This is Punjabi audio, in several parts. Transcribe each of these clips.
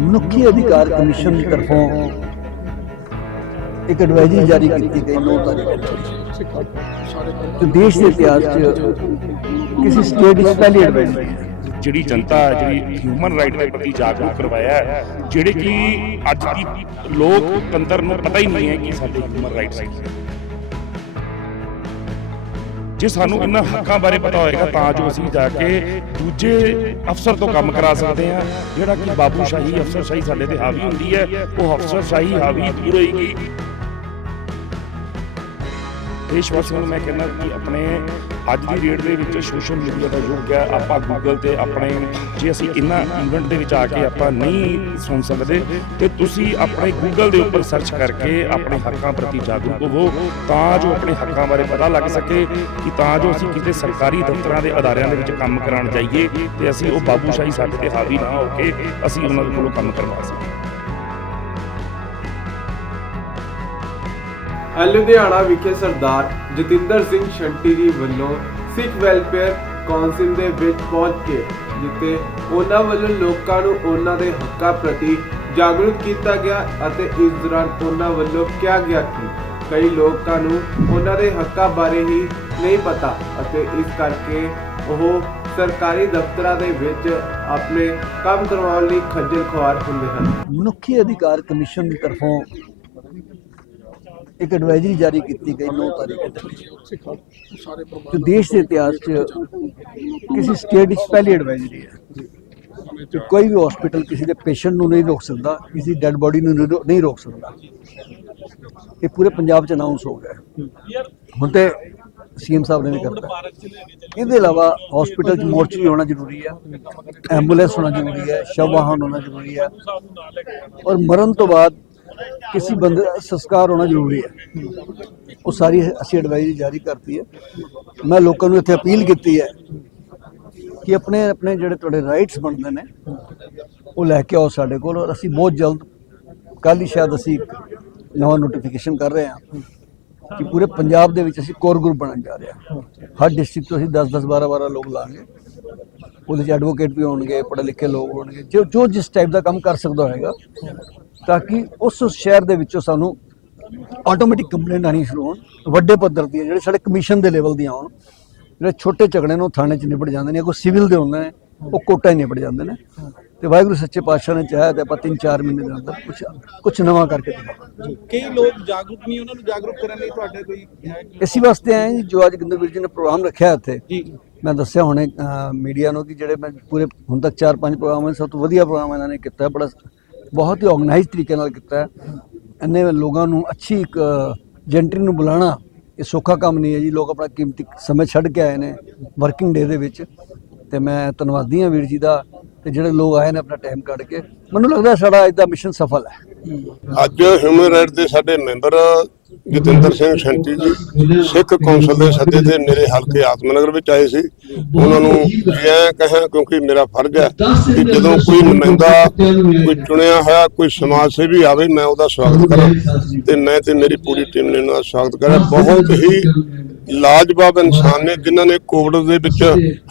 ਮਨੁੱਖੀ ਅਧਿਕਾਰ ਕਮਿਸ਼ਨ ਦੀ ਤਰਫੋਂ ਇੱਕ ਐਡਵਾਈਜ਼ਰੀ ਜਾਰੀ ਕੀਤੀ ਗਈ 9 ਤਾਰੀਖ ਨੂੰ। ਦੇਸ਼ ਦੇ ਇਤਿਹਾਸ 'ਚ ਕਿਸੇ ਸਟੇਟ ਵਿੱਚ ਪਹਿਲੀ ਐਡਵਾਈਜ਼ਰੀ ਜਿਹੜੀ ਜਨਤਾ, ਜਿਹੜੀ ਹਿਊਮਨ ਰਾਈਟ ਦੇ ਪ੍ਰਤੀ ਜਾਗਰੂਕ ਕਰਵਾਇਆ ਹੈ, ਜਿਹੜੇ ਕਿ ਅੱਜ ਦੀ ਲੋਕ ਤੰਤਰ ਨੂੰ ਪਤਾ ਹੀ ਨਹੀਂ ਹੈ ਕਿ ਸਾਡੇ ਹਿਊਮਨ ਰਾਈਟਸ ਕੀ ਜੇ ਸਾਨੂੰ ਇਹਨਾਂ ਹੱਕਾਂ ਬਾਰੇ ਪਤਾ ਹੋਏਗਾ ਤਾਂ ਜੋ ਅਸੀਂ ਜਾ ਕੇ ਦੂਜੇ ਅਫਸਰ ਤੋਂ ਕੰਮ ਕਰਾ ਸਕਦੇ ਹਾਂ। ਜਿਹੜਾ ਕਿ ਬਾਬੂ ਸ਼ਾਹੀ ਅਫਸਰ ਸ਼ਾਹੀ ਸਾਡੇ ਤੇ ਹਾਵੀ ਹੁੰਦੀ ਹੈ, ਉਹ ਅਫਸਰ ਸ਼ਾਹੀ ਹਾਵੀ ਦੂਰ ਹੋਏਗੀ। ਦੇਸ਼ ਵਾਸੀਆਂ ਨੂੰ ਮੈਂ ਕਹਿੰਦਾ ਕਿ ਆਪਣੇ ਅੱਜ ਦੀ ਡੇਟ ਦੇ ਵਿੱਚ ਸੋਸ਼ਲ ਮੀਡੀਆ ਦਾ ਯੁੱਗ ਹੈ, ਆਪਾਂ ਗੂਗਲ ਤੇ ਆਪਣੇ, ਜੇ ਅਸੀਂ ਇਹਨਾਂ ਇਵੈਂਟ ਦੇ ਵਿੱਚ ਆ ਕੇ ਆਪਾਂ ਨਹੀਂ ਸੁਣ ਸਕਦੇ, ਤੇ ਤੁਸੀਂ ਆਪਣੇ ਗੂਗਲ ਦੇ ਉੱਪਰ ਸਰਚ ਕਰਕੇ ਆਪਣੇ ਹੱਕਾਂ ਪ੍ਰਤੀ ਜਾਗਰੂਕ ਹੋਵੋ, ਤਾਂ ਜੋ ਆਪਣੇ ਹੱਕਾਂ ਬਾਰੇ ਪਤਾ ਲੱਗ ਸਕੇ ਕਿ ਤਾਂ ਜੋ ਅਸੀਂ ਕਿਤੇ ਸਰਕਾਰੀ ਦਫ਼ਤਰਾਂ ਦੇ ਅਦਾਰਿਆਂ ਦੇ ਵਿੱਚ ਕੰਮ ਕਰਾਉਣ ਜਾਈਏ, ਤੇ ਅਸੀਂ ਉਹ ਬਾਬੂਸ਼ਾਹੀ ਸਾਡੇ ਤੇ ਹਾਵੀ ਨਾ ਹੋ ਕੇ ਅਸੀਂ ਉਹਨਾਂ ਦੇ ਕੋਲੋਂ ਕੰਮ ਕਰਵਾ ਸਕੀਏ। ਲੁਧਿਆਣਾ ਵਿਖੇ ਸਰਦਾਰ ਜਤਿੰਦਰ ਸਿੰਘ ਸ਼ੰਟੀ ਜੀ ਵੱਲੋਂ ਸਿੱਖ ਵੈਲਫੇਅਰ ਕੌਂਸਲ ਦੇ ਵਿੱਚ ਪਹੁੰਚ ਕੇ, ਜਿੱਥੇ ਉਹਨਾਂ ਵੱਲੋਂ ਲੋਕਾਂ ਨੂੰ ਉਹਨਾਂ ਦੇ ਹੱਕਾਂ ਪ੍ਰਤੀ ਜਾਗਰੂਕ ਕੀਤਾ ਗਿਆ ਅਤੇ ਇਸ ਦੌਰਾਨ ਉਹਨਾਂ ਵੱਲੋਂ ਕਿਹਾ ਗਿਆ ਕਿ ਕਈ ਲੋਕਾਂ ਨੂੰ ਉਹਨਾਂ ਦੇ ਹੱਕਾਂ ਬਾਰੇ ਹੀ ਨਹੀਂ ਪਤਾ ਅਤੇ ਇਸ ਕਰਕੇ ਉਹ ਸਰਕਾਰੀ ਦਫ਼ਤਰਾਂ ਦੇ ਵਿੱਚ ਆਪਣੇ ਕੰਮ ਕਰਵਾਉਣ ਲਈ ਖੱਜਲ ਖੁਆਰ ਹੁੰਦੇ ਹਨ। ਮਨੁੱਖੀ ਅਧਿਕਾਰ ਕਮਿਸ਼ਨ ਦੀ ਤਰਫੋਂ ਇੱਕ ਐਡਵਾਈਜ਼ਰੀ ਜਾਰੀ ਕੀਤੀ ਗਈ 9 ਤਾਰੀਖ ਨੂੰ। ਜੋ ਦੇਸ਼ ਦੇ ਇਤਿਹਾਸ 'ਚ ਕਿਸੇ ਸਟੇਟ ਵਿੱਚ ਪਹਿਲੀ ਐਡਵਾਈਜ਼ਰੀ ਹੈ। ਕਿ ਕੋਈ ਵੀ ਹਸਪੀਟਲ ਕਿਸੇ ਦੇ ਪੇਸ਼ੈਂਟ ਨੂੰ ਨਹੀਂ ਰੋਕ ਸਕਦਾ, ਕਿਸੇ ਡੈੱਡ ਬੋਡੀ ਨੂੰ ਨਹੀਂ ਰੋਕ ਸਕਦਾ। ਇਹ ਪੂਰੇ ਪੰਜਾਬ 'ਚ ਅਨਾਉਂਸ ਹੋ ਗਿਆ। ਹੈ। ਹੁਣ ਤੇ ਸੀਐਮ ਸਾਹਿਬ ਨੇ ਵੀ ਕਰਤਾ। ਇਹਦੇ ਇਲਾਵਾ ਹਸਪੀਟਲ 'ਚ ਮੋਰਚਰੀ ਹੋਣਾ ਜ਼ਰੂਰੀ ਹੈ ਐਂਬੂਲੈਂਸ ਹੋਣਾ ਜ਼ਰੂਰੀ ਹੈ, ਸ਼ਵ ਵਾਹਨ ਹੋਣਾ ਜ਼ਰੂਰੀ ਹੈ। ਔਰ ਮਰਨ ਤੋਂ ਬਾਅਦ ਕਿਸੇ ਬੰਦੇ ਦਾ ਸੰਸਕਾਰ ਹੋਣਾ ਜ਼ਰੂਰੀ ਹੈ। ਉਹ ਸਾਰੀ ਅਸੀਂ ਐਡਵਾਈਜ਼ਰੀ ਜਾਰੀ ਕਰਤੀ ਹੈ। ਮੈਂ ਲੋਕਾਂ ਨੂੰ ਇੱਥੇ ਅਪੀਲ ਕੀਤੀ ਹੈ ਕਿ ਆਪਣੇ ਆਪਣੇ ਜਿਹੜੇ ਤੁਹਾਡੇ ਰਾਈਟਸ ਬਣਦੇ ਨੇ, ਉਹ ਲੈ ਕੇ ਆਓ ਸਾਡੇ ਕੋਲ। ਔਰ ਅਸੀਂ ਬਹੁਤ ਜਲਦ, ਕੱਲ੍ਹ ਹੀ ਸ਼ਾਇਦ ਅਸੀਂ ਨਵਾਂ ਨੋਟੀਫਿਕੇਸ਼ਨ ਕਰ ਰਹੇ ਹਾਂ ਕਿ ਪੂਰੇ ਪੰਜਾਬ ਦੇ ਵਿੱਚ ਅਸੀਂ ਕੋਰ ਗਰੁੱਪ ਬਣਨ ਜਾ ਰਹੇ ਹਾਂ। ਹਰ ਡਿਸਟ੍ਰਿਕਟ ਤੋਂ ਅਸੀਂ 10 10 12 12 ਲੋਕ ਲਾਂਗੇ। ਉਹਦੇ ਚ ਐਡਵੋਕੇਟ ਵੀ ਹੋਣਗੇ ਪੜ੍ਹੇ ਲਿਖੇ ਲੋਕ ਹੋਣਗੇ ਜੋ ਜੋ ਜਿਸ ਟਾਈਪ ਦਾ ਕੰਮ ਕਰ ਸਕਦਾ ਹੋਏਗਾ ਤਾਂ ਕਿ ਉਸ ਸ਼ਹਿਰ ਦੇ ਵਿੱਚੋਂ ਸਾਨੂੰ ਆਟੋਮੈਟਿਕ ਕੰਪਲੇਂਟ ਆਣੀ ਸ਼ੁਰੂ ਹੋਣ ਵੱਡੇ ਪੱਧਰ ਦੀਆਂ ਜਿਹੜੇ ਸਾਡੇ ਕਮਿਸ਼ਨ ਦੇ ਲੈਵਲ ਦੀਆਂ ਹੋਣ ਜਿਹੜੇ ਛੋਟੇ ਝਗੜੇ ਨੂੰ ਥਾਣੇ 'ਚ ਨਿਬੜ ਜਾਂਦੇ ਨੇ ਕੋਈ ਸਿਵਲ ਦੇ ਹੁੰਦੇ ਨੇ ਉਹ ਕੋਟਾ ਹੀ ਨਿਬੜ ਜਾਂਦੇ ਨੇ। ਤੇ ਵਾਹਿਗੁਰੂ ਸੱਚੇ ਪਾਤਸ਼ਾਹ ਨੇ ਚਾਹਿਆ ਤੇ ਆਪਾਂ 3-4 ਮਹੀਨੇ ਦੇ ਅੰਦਰ ਕੁਝ ਕੁਝ ਨਵਾਂ ਕਰਕੇ ਦਿਖਾਵਾਂਗੇ। ਕਈ ਲੋਕ ਜਾਗਰੂਕ ਨਹੀਂ ਉਹਨਾਂ ਨੂੰ ਜਾਗਰੂਕ ਕਰਨ ਲਈ ਤੁਹਾਡੇ ਕੋਈ ਇਸੇ ਵਾਸਤੇ ਆਏ ਜੀ ਜੋ ਅੱਜ ਗਿੰਦਰ ਵੀਰ ਜੀ ਨੇ ਪ੍ਰੋਗਰਾਮ ਰੱਖਿਆ ਇੱਥੇ ਜੀ। ਮੈਂ ਦੱਸਿਆ ਹੁਣੇ ਮੀਡੀਆ ਨੂੰ ਕਿ ਜਿਹੜੇ ਮੈਂ ਪੂਰੇ ਹੁਣ ਤੱਕ 4-5 ਪ੍ਰੋਗਰਾਮ ਹੈ ਸਭ ਤੋਂ ਵਧੀਆ ਪ੍ਰੋਗਰਾਮ ਇਹਨਾਂ ਨੇ ਕੀਤਾ ਬੜਾ ਬਹੁਤ ਹੀ ਆਰਗੇਨਾਈਜ਼ ਤਰੀਕੇ ਨਾਲ ਕੀਤਾ ਇੰਨੇ ਲੋਕਾਂ ਨੂੰ ਅੱਛੀ ਇੱਕ ਜੈਂਟਰੀ ਨੂੰ ਬੁਲਾਣਾ, ਇਹ ਸੌਖਾ ਕੰਮ ਨਹੀਂ ਹੈ ਜੀ, ਲੋਕ ਆਪਣਾ ਕੀਮਤੀ ਸਮੇਂ ਛੱਡ ਕੇ ਆਏ ਨੇ ਵਰਕਿੰਗ ਡੇ ਦੇ ਵਿੱਚ। ਤੇ ਮੈਂ ਧੰਨਵਾਦੀ ਹਾਂ ਵੀਰ ਜੀ ਦਾ, ਤੇ ਜਿਹੜੇ ਲੋਕ ਆਏ ਨੇ ਆਪਣਾ ਟਾਈਮ ਕੱਢ ਕੇ, ਮੈਨੂੰ ਲੱਗਦਾ ਸਾਡਾ ਅੱਜ ਦਾ ਮਿਸ਼ਨ ਸਫਲ ਹੈ। ਅੱਜ ਹਿਊਮਨ ਰਾਈਟ ਦੇ ਸਾਡੇ ਮੈਂਬਰ ਜਤਿੰਦਰ ਸਿੰਘ ਸ਼ੰਟੀ ਜੀ, ਸਿੱਖ ਕੌਂਸਲ ਦੇ ਸੱਦੇ ਤੇ ਮੇਰੇ ਹਲਕੇ ਆਤਮਨਗਰ ਵਿੱਚ ਆਏ ਸੀ। ਉਹਨਾਂ ਨੂੰ ਮੈਂ ਕਹਾਂ, ਕਿਉਂਕਿ ਮੇਰਾ ਫਰਜ਼ ਹੈ ਕਿ ਜਦੋਂ ਕੋਈ ਨੁਮਾਇੰਦਾ ਕੋਈ ਚੁਣਿਆ ਹੋਇਆ, ਕੋਈ ਸਮਾਜ ਸੇਵੀ ਆਵੇ, ਮੈਂ ਉਹਦਾ ਸਵਾਗਤ ਕਰਾਂ ਤੇ ਮੈਂ ਤੇ ਮੇਰੀ ਪੂਰੀ ਟੀਮ ਨੇ ਉਹਨਾਂ ਦਾ ਸਵਾਗਤ ਕਰਿਆ। ਬਹੁਤ ਹੀ ਲਾਜਵਾਬ ਇਨਸਾਨ ਨੇ, ਜਿਨ੍ਹਾਂ ਨੇ ਕੋਵਿਡ ਦੇ ਵਿੱਚ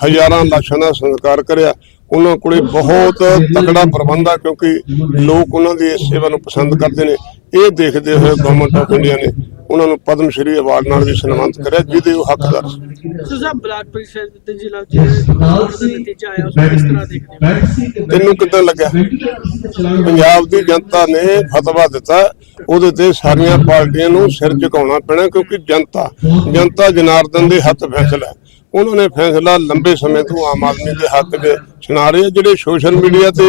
ਹਜ਼ਾਰਾਂ ਲਾਸ਼ਾਂ ਦਾ ਸੰਸਕਾਰ ਕਰਿਆ। ਉਹਨਾਂ ਕੋਲੇ ਬਹੁਤ ਤਕੜਾ ਪ੍ਰਬੰਧ ਆ ਕਿਉਂਕਿ ਲੋਕ ਉਹਨਾਂ ਦੀ ਇਸ ਸੇਵਾ ਨੂੰ ਪਸੰਦ ਕਰਦੇ ਨੇ। ਇਹ ਦੇਖਦੇ ਹੋਏ ਗਵਰਨਮੈਂਟ ਆਫ ਇੰਡੀਆ ਨੇ ਉਹਨਾਂ ਨੂੰ ਪਦਮ ਸ਼੍ਰੀ ਅਵਾਰਡ ਨਾਲ ਵੀ ਸਨਮਾਨਿਤ ਕਰਿਆ ਜਿਹਦੇ ਉਹ ਹੱਕਦਾਰ ਸੀ। ਸੁਜ਼ਾ ਬਲਾਕ ਪਰਿਸ਼ਦ ਤੇ ਜ਼ਿਲ੍ਹਾ ਚ ਚੋਣ ਦਾ ਨਤੀਜਾ ਆਇਆ ਉਸ ਨੂੰ ਕਿਸ ਤਰ੍ਹਾਂ ਦੇਖਦੇ ਹੋ? ਤੈਨੂੰ ਕਿੱਦਾਂ ਲੱਗਿਆ? ਪੰਜਾਬ ਦੀ ਜਨਤਾ ਨੇ ਫਤਵਾ ਦਿੱਤਾ ਉਹਦੇ ਤੇ ਸਾਰੀਆਂ ਪਾਰਟੀਆਂ ਨੂੰ ਸਿਰ ਝੁਕਾਉਣਾ ਪੈਣਾ ਕਿਉਂਕਿ ਜਨਤਾ ਜਨਤਾ ਜਨਾਰਦਨ ਦੇ ਹੱਥ ਫੈਸਲਾ ਹੈ। ਉਹਨਾਂ ਨੇ ਫੈਸਲਾ ਲੰਬੇ ਸਮੇਂ ਤੋਂ ਆਮ ਆਦਮੀ ਦੇ ਹੱਕ 'ਚ ਸੁਣਾ ਰਹੇ ਜਿਹੜੇ ਸੋਸ਼ਲ ਮੀਡੀਆ ਤੇ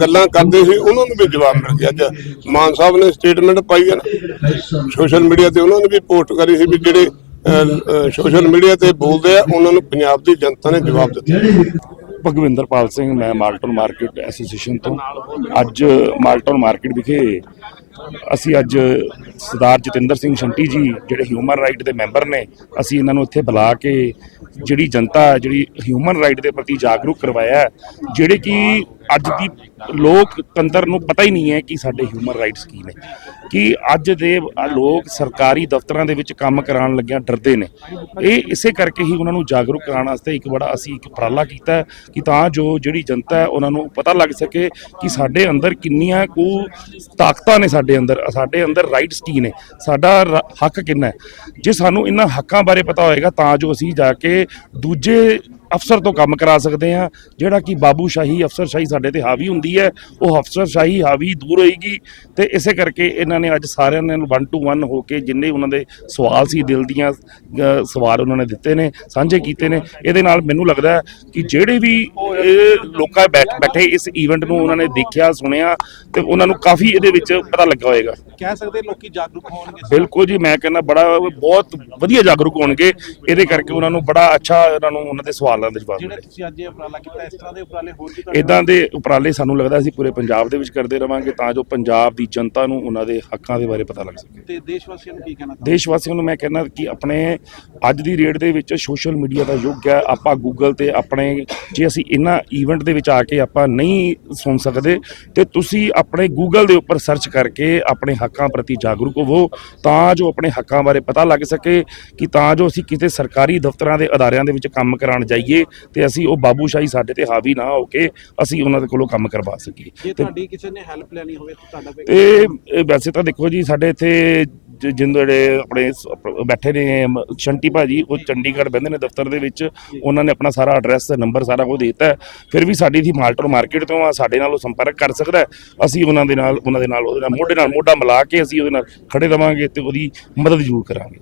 ਗੱਲਾਂ ਕਰਦੇ ਸੀ, ਉਹਨਾਂ ਨੂੰ ਵੀ ਜਵਾਬ ਮਿਲ ਗਿਆ। ਅੱਜ ਮਾਨ ਸਾਹਿਬ ਨੇ ਸਟੇਟਮੈਂਟ ਪਾਈ ਹੈ ਨਾ, ਸੋਸ਼ਲ ਮੀਡੀਆ ਤੇ ਉਹਨਾਂ ਨੇ ਵੀ ਪੋਸਟ ਕਰੀ ਸੀ ਵੀ ਜਿਹੜੇ ਸੋਸ਼ਲ ਮੀਡੀਆ ਤੇ ਬੋਲਦੇ ਆ, ਉਹਨਾਂ ਨੂੰ ਪੰਜਾਬ ਦੀ ਜਨਤਾ ਨੇ ਜਵਾਬ ਦਿੱਤਾ। ਭਗਵਿੰਦਰਪਾਲ ਸਿੰਘ, ਮੈਂ ਮਾਲਟਨ ਮਾਰਕੀਟ ਐਸੋਸੀਏਸ਼ਨ ਤੋਂ। ਅੱਜ ਮਾਲਟਨ ਮਾਰਕੀਟ ਵਿਖੇ ਅਸੀਂ ਅੱਜ ਸਰਦਾਰ ਜਤਿੰਦਰ ਸਿੰਘ ਸ਼ੰਟੀ ਜੀ, ਜਿਹੜੇ ਹਿਊਮਨ ਰਾਈਟ ਦੇ ਮੈਂਬਰ ਨੇ, ਅਸੀਂ ਇਹਨਾਂ ਨੂੰ ਇੱਥੇ ਬੁਲਾ ਕੇ ਜਿਹੜੀ ਜਨਤਾ ਜਿਹੜੀ ਹਿਊਮਨ ਰਾਈਟ ਦੇ ਪ੍ਰਤੀ ਜਾਗਰੂਕ ਕਰਵਾਇਆ ਜਿਹੜੇ ਕਿ ਅੱਜ ਦੀ ਲੋਕ ਤੰਤਰ ਨੂੰ ਪਤਾ ਹੀ ਨਹੀਂ ਹੈ ਕਿ ਸਾਡੇ ਹਿਊਮਨ ਰਾਈਟਸ ਕੀ ਨੇ। ਕਿ ਅੱਜ ਦੇ ਲੋਕ ਸਰਕਾਰੀ ਦਫ਼ਤਰਾਂ ਦੇ ਵਿੱਚ ਕੰਮ ਕਰਾਉਣ ਲੱਗਿਆਂ ਡਰਦੇ ਨੇ। ਇਹ ਇਸੇ ਕਰਕੇ ਹੀ ਉਹਨਾਂ ਨੂੰ ਜਾਗਰੂਕ ਕਰਾਉਣ ਵਾਸਤੇ ਇੱਕ ਬੜਾ ਅਸੀਂ ਇੱਕ ਉਪਰਾਲਾ ਕੀਤਾ ਕਿ ਤਾਂ ਜੋ ਜਿਹੜੀ ਜਨਤਾ ਹੈ ਉਹਨਾਂ ਨੂੰ ਪਤਾ ਲੱਗ ਸਕੇ ਕਿ ਸਾਡੇ ਅੰਦਰ ਕਿੰਨੀਆਂ ਕੁ ਤਾਕਤਾਂ ਨੇ ਸਾਡੇ ਅੰਦਰ ਸਾਡੇ ਅੰਦਰ ਰਾਈਟਸ ਕੀ ਨੇ, ਸਾਡਾ ਰ- ਹੱਕ ਕਿੰਨਾ ਹੈ। ਜੇ ਸਾਨੂੰ ਇਹਨਾਂ ਹੱਕਾਂ ਬਾਰੇ ਪਤਾ ਹੋਏਗਾ ਤਾਂ ਜੋ ਅਸੀਂ ਜਾ ਕੇ ਦੂਜੇ ਅਫਸਰ ਤੋਂ ਕੰਮ ਕਰਾ ਸਕਦੇ ਹਾਂ। ਜਿਹੜਾ ਕਿ ਬਾਬੂਸ਼ਾਹੀ ਅਫਸਰਸ਼ਾਹੀ ਸਾਡੇ ਤੇ ਹਾਵੀ ਹੁੰਦੀ ਹੈ ਉਹ ਅਫਸਰਸ਼ਾਹੀ ਹਾਵੀ ਦੂਰ ਹੋਏਗੀ ਤੇ ਇਸੇ ਕਰਕੇ ਇਹਨਾਂ ਨੇ ਅੱਜ ਸਾਰਿਆਂ ਨੇ 1 ਟੂ 1 ਹੋ ਕੇ ਜਿੰਨੇ ਉਹਨਾਂ ਦੇ ਸਵਾਲ ਸੀ ਦਿਲ ਦੀਆਂ ਸਵਾਲ ਉਹਨਾਂ ਨੇ ਦਿੱਤੇ ਨੇ ਸਾਂਝੇ ਕੀਤੇ ਨੇ। ਇਹਦੇ ਨਾਲ ਮੈਨੂੰ ਲੱਗਦਾ ਕਿ ਜਿਹੜੇ ਵੀ ਇਹ ਲੋਕਾਂ ਬੈਠ ਬੈਠੇ ਇਸ ਇਵੈਂਟ ਨੂੰ ਉਹਨਾਂ ਨੇ ਦੇਖਿਆ ਸੁਣਿਆ ਤੇ ਉਹਨਾਂ ਨੂੰ ਕਾਫੀ ਇਹਦੇ ਵਿੱਚ ਪਤਾ ਲੱਗਾ ਹੋਏਗਾ। ਕਹਿ ਸਕਦੇ ਲੋਕੀ ਜਾਗਰੂਕ ਹੋਣਗੇ ਬਿਲਕੁਲ ਜੀ ਮੈਂ ਕਹਿੰਦਾ ਬੜਾ ਬਹੁਤ ਵਧੀਆ ਜਾਗਰੂਕ ਹੋਣਗੇ। ਇਹਦੇ ਕਰਕੇ ਉਹਨਾਂ ਨੂੰ ਬੜਾ ਅੱਛਾ ਉਹਨਾਂ ਨੂੰ ਉਹਨਾਂ ਦੇ ਸਵਾਲਾਂ ਦੇ ਜਵਾਬ ਜਿਹੜੇ ਮਿਲੇ ਤੁਸੀਂ ਅੱਜ ਇਹ ਉਪਰਾਲਾ ਕੀਤਾ ਇਸ ਤਰ੍ਹਾਂ ਦੇ ਉਪਰਾਲੇ ਹੋਰ ਵੀ ਤੁਹਾਡੇ ਇਦਾਂ ਦੇ ਉਪਰਾਲੇ ਸਾਨੂੰ ਲੱਗਦਾ ਅਸੀਂ ਪੂਰੇ ਪੰਜਾਬ ਦੇ ਵਿੱਚ ਕਰਦੇ ਰਵਾਂਗੇ ਤਾਂ ਜੋ ਪੰਜਾਬ ਦੀ ਜਨਤਾ ਨੂੰ ਉਹਨਾਂ ਦੇ ਹੱਕਾਂ ਦੇ ਬਾਰੇ ਪਤਾ ਲੱਗ ਸਕੇ। ਤੇ ਦੇਸ਼ ਵਾਸੀਆਂ ਨੂੰ ਕੀ ਕਹਿਣਾ ਚਾਹੁੰਦੇ ਦੇਸ਼ ਵਾਸੀਆਂ ਨੂੰ ਮੈਂ ਕਹਿੰਦਾ ਕਿ ਆਪਣੇ ਅੱਜ ਦੀ ਰੇਟ ਦੇ ਵਿੱਚ ਸੋਸ਼ਲ ਮੀਡੀਆ ਦਾ ਯੁੱਗ ਹੈ ਆਪਾਂ ਗੂਗਲ ਤੇ ਆਪਣੇ ਜੇ ਅਸੀਂ ਇਹਨਾਂ ਇਵੈਂਟ ਦੇ ਵਿੱਚ ਆ ਕੇ ਆਪਾਂ ਨਹੀਂ ਸੁਣ ਸਕਦੇ ਤੇ ਤੁਸੀਂ ਆਪਣੇ ਗੂਗਲ ਦੇ ਉੱਪਰ ਸਰਚ ਕਰਕੇ ਆਪਣੇ ਹੱਕਾਂ ਪ੍ਰਤੀ ਜਾਗਰੂਕ ਹੋਵੋ ਤਾਂ ਜੋ ਆਪਣੇ ਹੱਕਾਂ ਬਾਰੇ ਪਤਾ ਲੱਗ ਸਕੇ ਕਿ ਤਾਂ ਜੋ ਅਸੀਂ ਕਿਤੇ ਸਰਕਾਰੀ ਦਫ਼ਤਰਾਂ ਦੇ ਅਦਾਰਿਆਂ ਦੇ ਵਿੱਚ ਕੰਮ ਕਰਾਉਣ ਜਾਈਏ ਤੇ ਅਸੀਂ ਉਹ ਬਾਬੂਸ਼ਾਹੀ ਸਾਡੇ ਤੇ ਹਾਵੀ ਨਾ ਹੋ ਕੇ ਅਸੀਂ ਉਹਨਾਂ ਦੇ ਕੋਲੋਂ ਕੰਮ ਕਰਵਾ ਸਕੀਏ। ਜੇ ਤੇ ਤੁਹਾਡੀ ਕਿਸੇ ਨੇ ਹੈਲਪ ਲੈਣੀ ਹੋਵੇ ਤਾਂ ਤੁਹਾਡਾ ਤੇ ਵੈਸੇ ਤਾਂ ਦੇਖੋ ਜੀ ਸਾਡੇ ਇੱਥੇ ਜਿਹੜੇ ਆਪਣੇ ਬੈਠੇ ਨੇ ਸ਼ੰਟੀ ਭਾਜੀ ਉਹ ਚੰਡੀਗੜ੍ਹ ਬਹਿੰਦੇ ਨੇ ਦਫ਼ਤਰ ਦੇ ਵਿੱਚ। ਉਹਨਾਂ ਨੇ ਆਪਣਾ ਸਾਰਾ ਐਡਰੈਸ ਨੰਬਰ ਸਾਰਾ ਕੁਝ ਦਿੱਤਾ ਫਿਰ ਵੀ ਸਾਡੀ ਦੀ ਮਾਲਟਰ ਮਾਰਕੀਟ ਤੋਂ ਆ ਸਾਡੇ ਨਾਲ ਉਹ ਸੰਪਰਕ ਕਰ ਸਕਦਾ ਅਸੀਂ ਉਹਨਾਂ ਦੇ ਨਾਲ ਉਹਨਾਂ ਦੇ ਨਾਲ ਉਹਦੇ ਨਾਲ ਮੋਢੇ ਨਾਲ ਮੋਢਾ ਮਿਲਾ ਕੇ ਅਸੀਂ ਉਹਦੇ ਨਾਲ ਖੜੇ ਰਵਾਂਗੇ ਤੇ ਉਹਦੀ ਮਦਦ ਜ਼ਰੂਰ ਕਰਾਂਗੇ।